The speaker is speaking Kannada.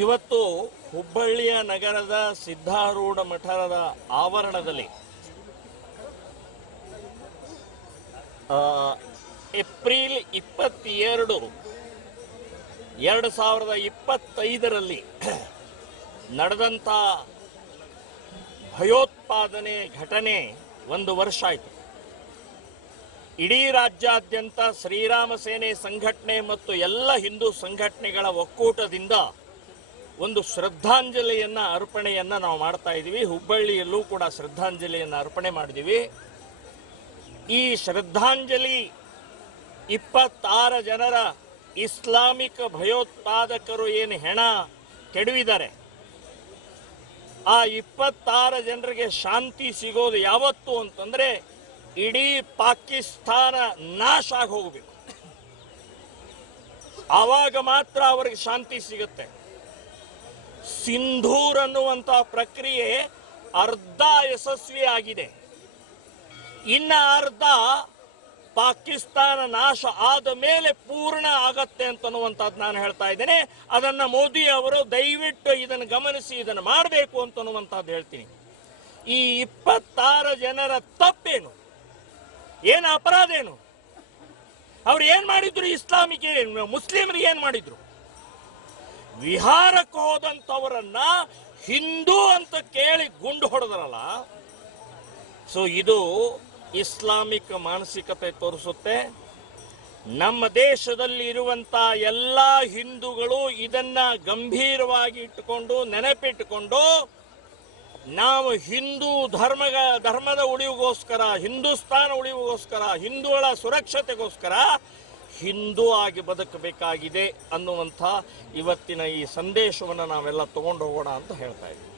ಇವತ್ತು ಹುಬ್ಬಳ್ಳಿಯ ನಗರದ ಸಿದ್ಧಾರೂಢ ಮಠದ ಆವರಣದಲ್ಲಿ ಏಪ್ರಿಲ್ 22, 2025ರಲ್ಲಿ ನಡೆದಂಥ ಭಯೋತ್ಪಾದನೆ ಘಟನೆ 1 ವರ್ಷ ಆಯಿತು. ಇಡೀ ರಾಜ್ಯಾದ್ಯಂತ ಶ್ರೀರಾಮ ಸೇನೆ ಸಂಘಟನೆ ಮತ್ತು ಎಲ್ಲ ಹಿಂದೂ ಸಂಘಟನೆಗಳ ಒಕ್ಕೂಟದಿಂದ ಒಂದು ಶ್ರದ್ಧಾಂಜಲಿಯನ್ನ ಅರ್ಪಣೆಯನ್ನ ನಾವು ಮಾಡ್ತಾ ಇದ್ದೀವಿ. ಹುಬ್ಬಳ್ಳಿಯಲ್ಲೂ ಕೂಡ ಶ್ರದ್ಧಾಂಜಲಿಯನ್ನು ಅರ್ಪಣೆ ಮಾಡಿದ್ದೀವಿ. ಈ ಶ್ರದ್ಧಾಂಜಲಿ 26 ಜನರ ಇಸ್ಲಾಮಿಕ್ ಭಯೋತ್ಪಾದಕರು ಏನು ಹೆಣ ಕೆಡವಿದ್ದಾರೆ, ಆ 26 ಜನರಿಗೆ ಶಾಂತಿ ಸಿಗೋದು ಯಾವತ್ತು ಅಂತಂದ್ರೆ ಇಡೀ ಪಾಕಿಸ್ತಾನ ನಾಶ ಆಗಿ ಹೋಗಬೇಕು. ಆವಾಗ ಮಾತ್ರ ಅವರಿಗೆ ಶಾಂತಿ ಸಿಗುತ್ತೆ. ಸಿಂಧೂರ್ ಅನ್ನುವಂಥ ಪ್ರಕ್ರಿಯೆ ಅರ್ಧ ಯಶಸ್ವಿ ಆಗಿದೆ, ಇನ್ನ ಅರ್ಧ ಪಾಕಿಸ್ತಾನ ನಾಶ ಆದ ಮೇಲೆ ಪೂರ್ಣ ಆಗತ್ತೆ ಅಂತನ್ನುವಂಥದ್ದು ನಾನು ಹೇಳ್ತಾ ಇದ್ದೇನೆ. ಅದನ್ನ ಮೋದಿ ಅವರು ದಯವಿಟ್ಟು ಇದನ್ನು ಗಮನಿಸಿ ಇದನ್ನು ಮಾಡಬೇಕು ಅಂತನ್ನುವಂಥದ್ದು ಹೇಳ್ತೀನಿ. ಈ 26 ಜನರ ತಪ್ಪೇನು, ಏನು ಅಪರಾಧ ಏನು, ಅವ್ರು ಏನ್ ಮಾಡಿದ್ರು, ಇಸ್ಲಾಮಿಕ್ ಮುಸ್ಲಿಮರಿಗೆ ಏನ್ ಮಾಡಿದ್ರು? ವಿಹಾರಕ್ಕೆ ಹೋದಂಥವರನ್ನ ಹಿಂದೂ ಅಂತ ಕೇಳಿ ಗುಂಡು ಹೊಡೆದ್ರಲ್ಲ. ಸೊ ಇದು ಇಸ್ಲಾಮಿಕ್ ಮಾನಸಿಕತೆ ತೋರಿಸುತ್ತೆ. ನಮ್ಮ ದೇಶದಲ್ಲಿ ಇರುವಂತ ಎಲ್ಲ ಹಿಂದೂಗಳು ಇದನ್ನ ಗಂಭೀರವಾಗಿ ಇಟ್ಟುಕೊಂಡು ನೆನಪಿಟ್ಟುಕೊಂಡು ನಾವು ಹಿಂದೂ ಧರ್ಮದ ಉಳಿವಿಗೋಸ್ಕರ, ಹಿಂದೂಸ್ತಾನ ಉಳಿವಿಗೋಸ್ಕರ, ಹಿಂದೂಗಳ ಸುರಕ್ಷತೆಗೋಸ್ಕರ ಹಿಂದೂ ಆಗಿ ಬದುಕಬೇಕಾಗಿದೆ ಅನ್ನುವಂಥ ಇವತ್ತಿನ ಈ ಸಂದೇಶವನ್ನು ನಾವೆಲ್ಲ ತಗೊಂಡು ಹೋಗೋಣ ಅಂತ ಹೇಳ್ತಾ ಇದ್ದೀವಿ.